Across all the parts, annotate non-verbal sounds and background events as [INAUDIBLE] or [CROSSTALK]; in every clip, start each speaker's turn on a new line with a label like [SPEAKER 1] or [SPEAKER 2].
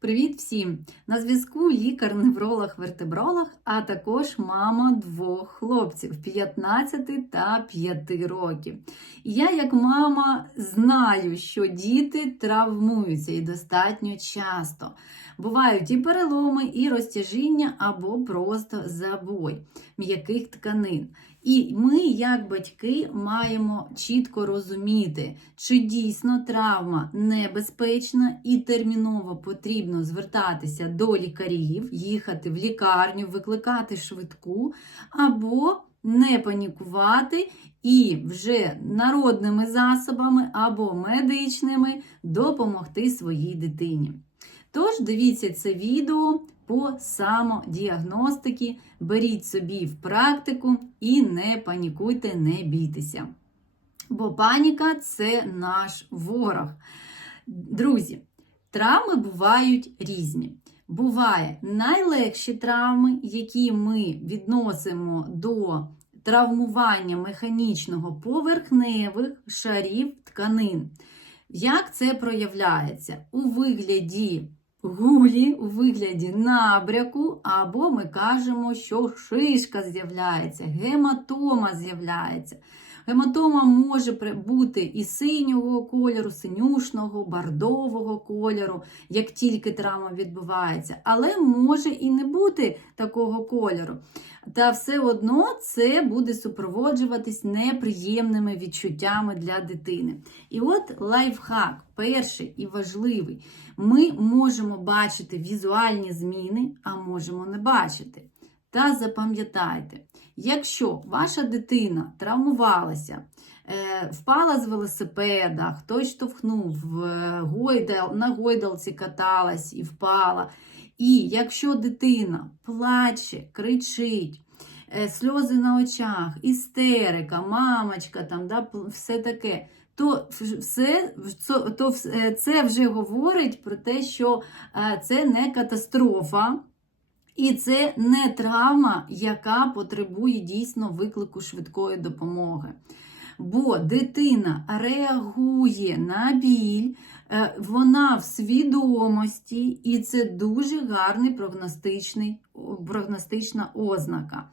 [SPEAKER 1] Привіт всім! На зв'язку лікар-невролог-вертебролог, а також мама двох хлопців 15 та 5 років. Я, як мама, знаю, що діти травмуються і достатньо часто. Бувають і переломи, і розтяжіння або просто забой м'яких тканин. І ми, як батьки, маємо чітко розуміти, чи дійсно травма небезпечна і терміново потрібно звертатися до лікарів, їхати в лікарню, викликати швидку, або не панікувати і вже народними засобами або медичними допомогти своїй дитині. Тож дивіться це відео по самодіагностики, беріть собі в практику і не панікуйте, не бійтеся. Бо паніка це наш ворог. Друзі, травми бувають різні. Буває найлегші травми, які ми відносимо до травмування механічного поверхневих шарів тканин. Як це проявляється? У вигляді гулі, у вигляді набряку, або ми кажемо, що шишка з'являється, гематома з'являється. Гематома може бути і синього кольору, синюшного, бардового кольору, як тільки травма відбувається, але може і не бути такого кольору. Та все одно це буде супроводжуватись неприємними відчуттями для дитини. І от лайфхак, перший і важливий, ми можемо бачити візуальні зміни, а можемо не бачити. Та запам'ятайте, якщо ваша дитина травмувалася, е, впала з велосипеда, хтось штовхнув, гойдал, на гойдалці каталась і впала. І якщо дитина плаче, кричить, е, сльози на очах, істерика, мамочка, там, да, все таке, то все, то е, це вже говорить про те, що це не катастрофа. І це не травма, яка потребує дійсно виклику швидкої допомоги. Бо дитина реагує на біль, е, вона в свідомості, і це дуже гарний прогностичний, прогностична ознака.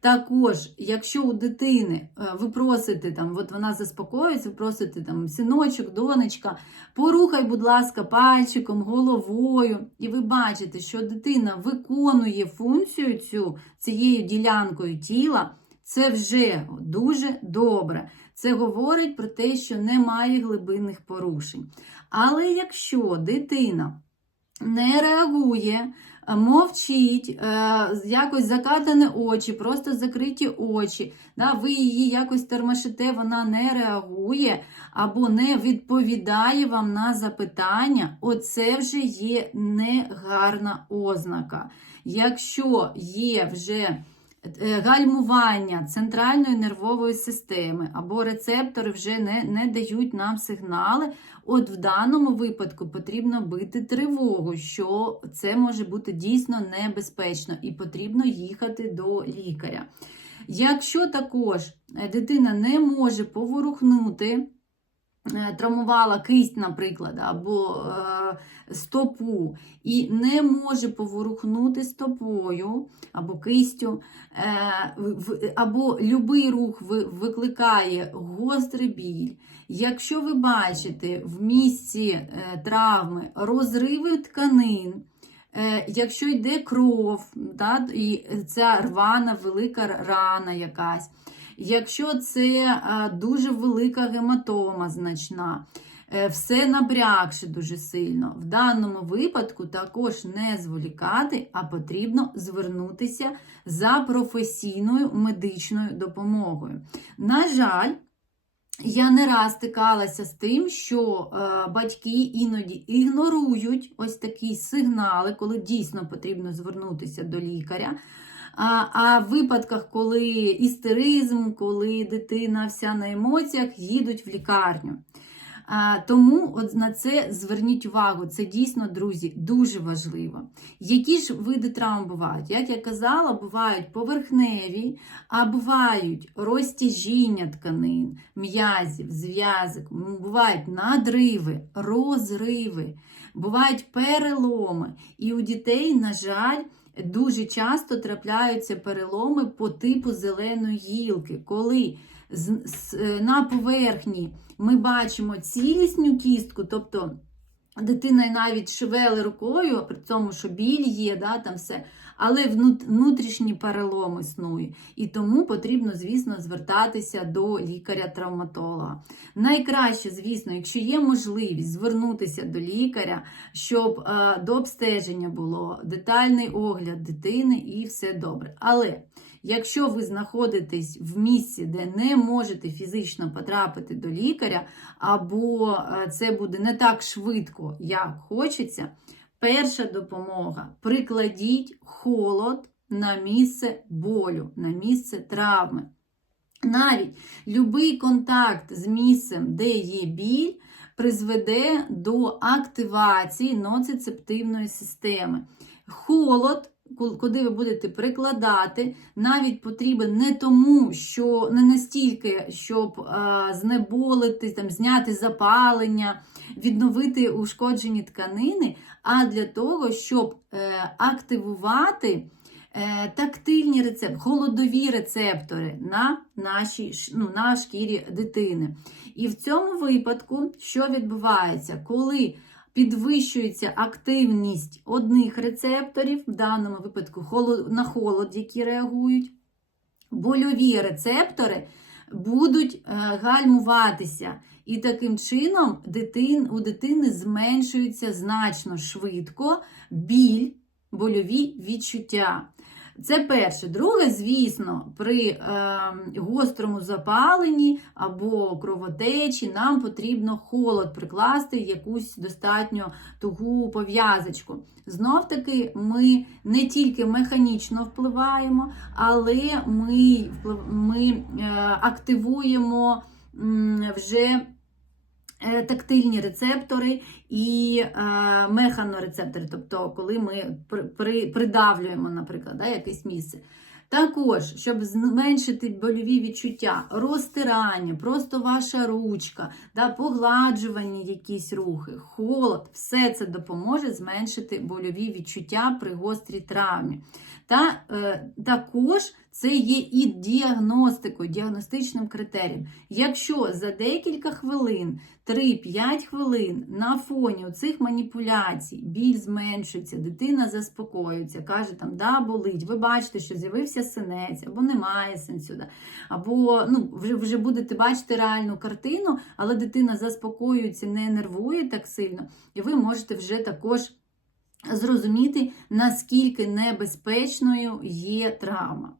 [SPEAKER 1] Також, якщо у дитини е, ви просите, там, от вона заспокоїться, ви просите там, синочок, донечка, порухай, будь ласка, пальчиком, головою, і ви бачите, що дитина виконує функцію цю цією ділянкою тіла, це вже дуже добре. Це говорить про те, що немає глибинних порушень. Але якщо дитина не реагує, мовчить, е, якось закатані очі, просто закриті очі, да, ви її якось термашите, вона не реагує або не відповідає вам на запитання, оце вже є негарна ознака. Якщо є вже Е, гальмування центральної нервової системи або рецептори вже не не дають нам сигнали. От в даному випадку потрібно бити тривогу, що це може бути дійсно небезпечно і потрібно їхати до лікаря. Якщо також е, дитина не може поворухнути, Е, травмувала кисть, наприклад, або е, стопу, і не може поворухнути стопою або кистю, е, або будь-який рух викликає гострий біль. Якщо ви бачите в місці е, травми розриви тканин, е, Якщо йде кров, та, і ця рвана велика рана якась, Якщо це дуже велика гематома значна, е, все набрякше дуже сильно. В даному випадку також не зволікати, а потрібно звернутися за професійною медичною допомогою. На жаль, я не раз стикалася з тим, що е, батьки іноді ігнорують ось такі сигнали, коли дійсно потрібно звернутися до лікаря. А а в випадках, коли істеризм, коли дитина вся на емоціях, їдуть в лікарню. А, тому от на це зверніть увагу. Це дійсно, друзі, дуже важливо. Які ж види травм бувають? Як я казала, бувають поверхневі, а бувають розтяжіння тканин, м'язів, зв'язок, бувають надриви, розриви, бувають переломи. І у дітей, на жаль, дуже часто трапляються переломи по типу зеленої гілки, коли е, на поверхні ми бачимо цілісну кістку, тобто дитина навіть шевели рукою, при цьому, що біль є, да, там все, але внут- внутрішній перелом існує. І тому потрібно, звісно, звертатися до лікаря-травматолога. Найкраще, звісно, якщо є можливість звернутися до лікаря, щоб е, до обстеження було детальний огляд дитини і все добре. Але якщо ви знаходитесь в місці, де не можете фізично потрапити до лікаря, або е, це буде не так швидко, як хочеться, перша допомога прикладіть холод на місце болю, на місце травми. Навіть будь-який контакт з місцем, де є біль, призведе до активації ноцицептивної системи. Холод, куди ви будете прикладати, навіть потрібен не тому, що не настільки, щоб е, знеболити, там, зняти запалення, відновити ушкоджені тканини, а для того, щоб е, активувати тактильні рецептори, холодові рецептори на, нашій, ну, на шкірі дитини. І в цьому випадку, що відбувається, коли підвищується активність одних рецепторів, в даному випадку на холод, які реагують, больові рецептори будуть е, гальмуватися. І таким чином дитин, у дитини зменшується значно швидко біль, больові відчуття. Це перше. Друге, звісно, при е, гострому запаленні або кровотечі нам потрібно холод прикласти якусь достатньо тугу пов'язочку. Знов таки, ми не тільки механічно впливаємо, але ми, ми е, активуємо вже тактильні рецептори і е, механорецептори, тобто коли ми при, при, придавлюємо, наприклад, да, якесь місце. Також, щоб зменшити больові відчуття, розтирання, просто ваша ручка, да, погладжування, якісь рухи, холод, все це допоможе зменшити больові відчуття при гострій травмі. Та е, також це є і діагностикою, діагностичним критерієм. Якщо за декілька хвилин, 3-5 хвилин на фоні цих маніпуляцій біль зменшується, дитина заспокоюється, каже, там, да, болить, ви бачите, що з'явився синець, або немає синцю, да, або ну, вже, вже будете бачити реальну картину, але дитина заспокоюється, не нервує так сильно, і ви можете вже також зрозуміти, наскільки небезпечною є травма.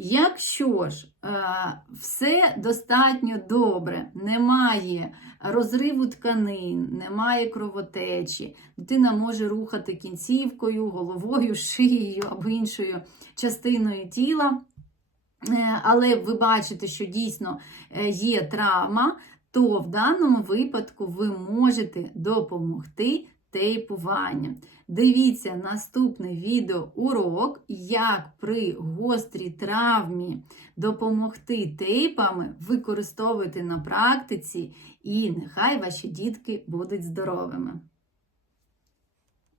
[SPEAKER 1] Якщо ж е, все достатньо добре, немає розриву тканин, немає кровотечі, дитина може рухати кінцівкою, головою, [LAUGHS] шиєю або іншою частиною тіла, е, але ви бачите, що дійсно е, є травма, то в даному випадку ви можете допомогти тейпуванням. Дивіться наступний відеоурок, як при гострій травмі допомогти тейпами використовувати на практиці, і нехай ваші дітки будуть здоровими.